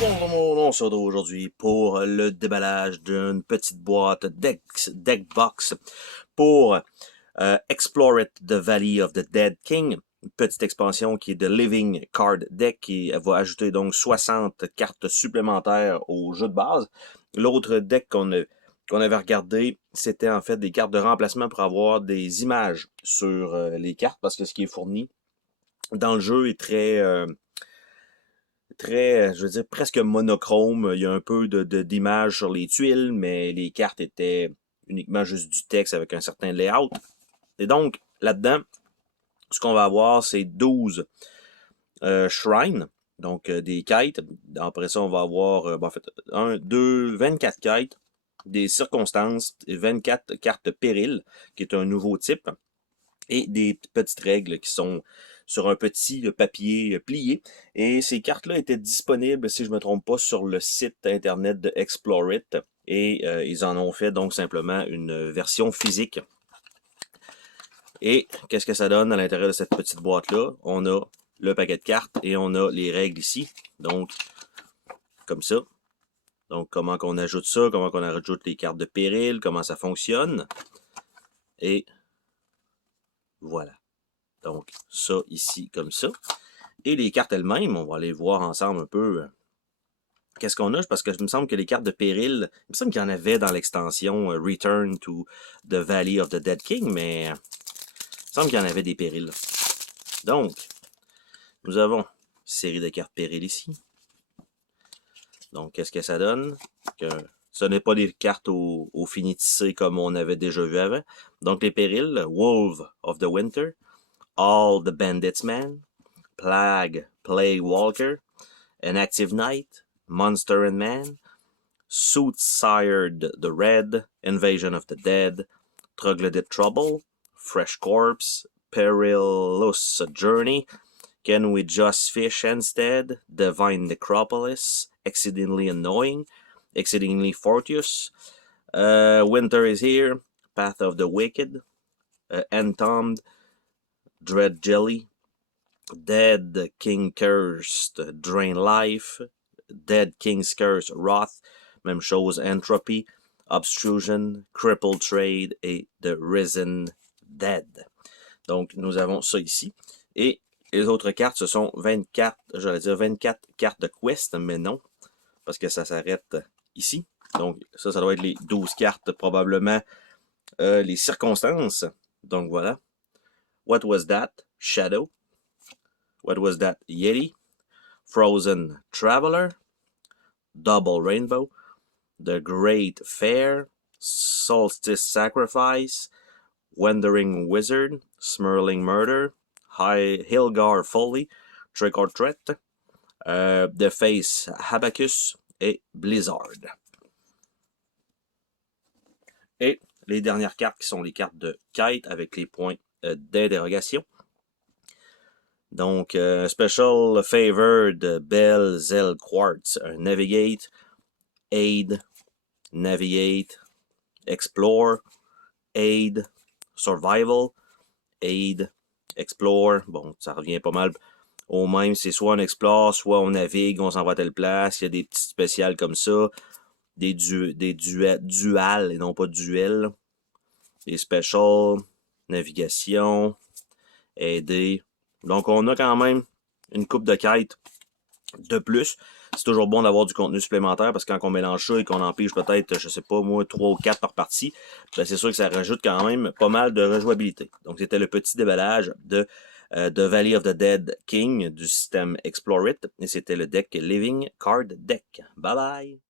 Bonjour, on se retrouve aujourd'hui pour le déballage d'une petite boîte Deckbox pour Explore It, The Valley of the Dead King. Une petite expansion qui est de Living Card Deck qui va ajouter donc 60 cartes supplémentaires au jeu de base. L'autre deck qu'on avait regardé, c'était en fait des cartes de remplacement pour avoir des images sur les cartes parce que ce qui est fourni dans le jeu est très, je veux dire, presque monochrome. Il y a un peu d'images sur les tuiles, mais les cartes étaient uniquement juste du texte avec un certain layout. Et donc, là-dedans, ce qu'on va avoir, c'est 12 shrines, donc des quêtes. Après ça, on va avoir, en fait, 1, 2, 24 quêtes, des circonstances, 24 cartes périls, qui est un nouveau type, et des petites règles qui sont sur un petit papier plié. Et ces cartes-là étaient disponibles, si je ne me trompe pas, sur le site internet de Explore It. Et ils en ont fait donc simplement une version physique. Et qu'est-ce que ça donne à l'intérieur de cette petite boîte-là? On a le paquet de cartes et on a les règles ici. Donc, comme ça. Donc, comment qu'on ajoute ça, comment qu'on ajoute les cartes de péril, comment ça fonctionne. Et voilà. Donc, ça ici, comme ça. Et les cartes elles-mêmes, on va aller voir ensemble un peu qu'est-ce qu'on a. Parce que il me semble que les cartes de péril, il me semble qu'il y en avait dans l'extension Return to the Valley of the Dead King, mais il me semble qu'il y en avait des périls. Donc, nous avons une série de cartes péril ici. Donc, qu'est-ce que ça donne? Que ce n'est pas des cartes au fini tissé comme on avait déjà vu avant. Donc, les périls, Wolf of the Winter, All the Bandits Man, Plague, Plague Walker, An Active Knight, Monster and Man, Soothsayer the Red, Invasion of the Dead, Troglodyte Trouble, Fresh Corpse, Perilous Journey, Can We Just Fish Instead, Divine Necropolis, Exceedingly Annoying, Exceedingly Fortuitous, Winter is Here, Path of the Wicked, Entombed, Dread Jelly, Dead King Cursed, Drain Life, Dead King's Curse, Wrath, même chose, Entropy, Obstruction, Crippled Trade et The Risen Dead. Donc, nous avons ça ici. Et les autres cartes, ce sont 24, j'allais dire 24 cartes de quest, mais non, parce que ça s'arrête ici. Donc, ça doit être les 12 cartes, probablement les circonstances. Donc, voilà. What was that? Shadow. What was that? Yeti. Frozen Traveler. Double Rainbow. The Great Fair. Solstice Sacrifice. Wandering Wizard. Smirling Murder. Hilgar Folly. Trick or Threat. The Face Habaccus et Blizzard. Et les dernières cartes qui sont les cartes de quête avec les points d'interrogation. Donc, Special Favor de Belzel Quartz, Navigate, Aid, Navigate, Explore, Aid, Survival, Aid, Explore. Bon, ça revient pas mal au même. C'est soit on explore, soit on navigue, on s'en va à telle place. Il y a des petites spéciales comme ça. Des duals et non pas duels. Des special, navigation, aider. Donc, on a quand même une coupe de quêtes de plus. C'est toujours bon d'avoir du contenu supplémentaire parce que quand on mélange ça et qu'on en pige peut-être, je sais pas moi, 3 ou 4 par partie, ben c'est sûr que ça rajoute quand même pas mal de rejouabilité. Donc, c'était le petit déballage de The Valley of the Dead King du système Explore It. Et c'était le deck Living Card Deck. Bye bye!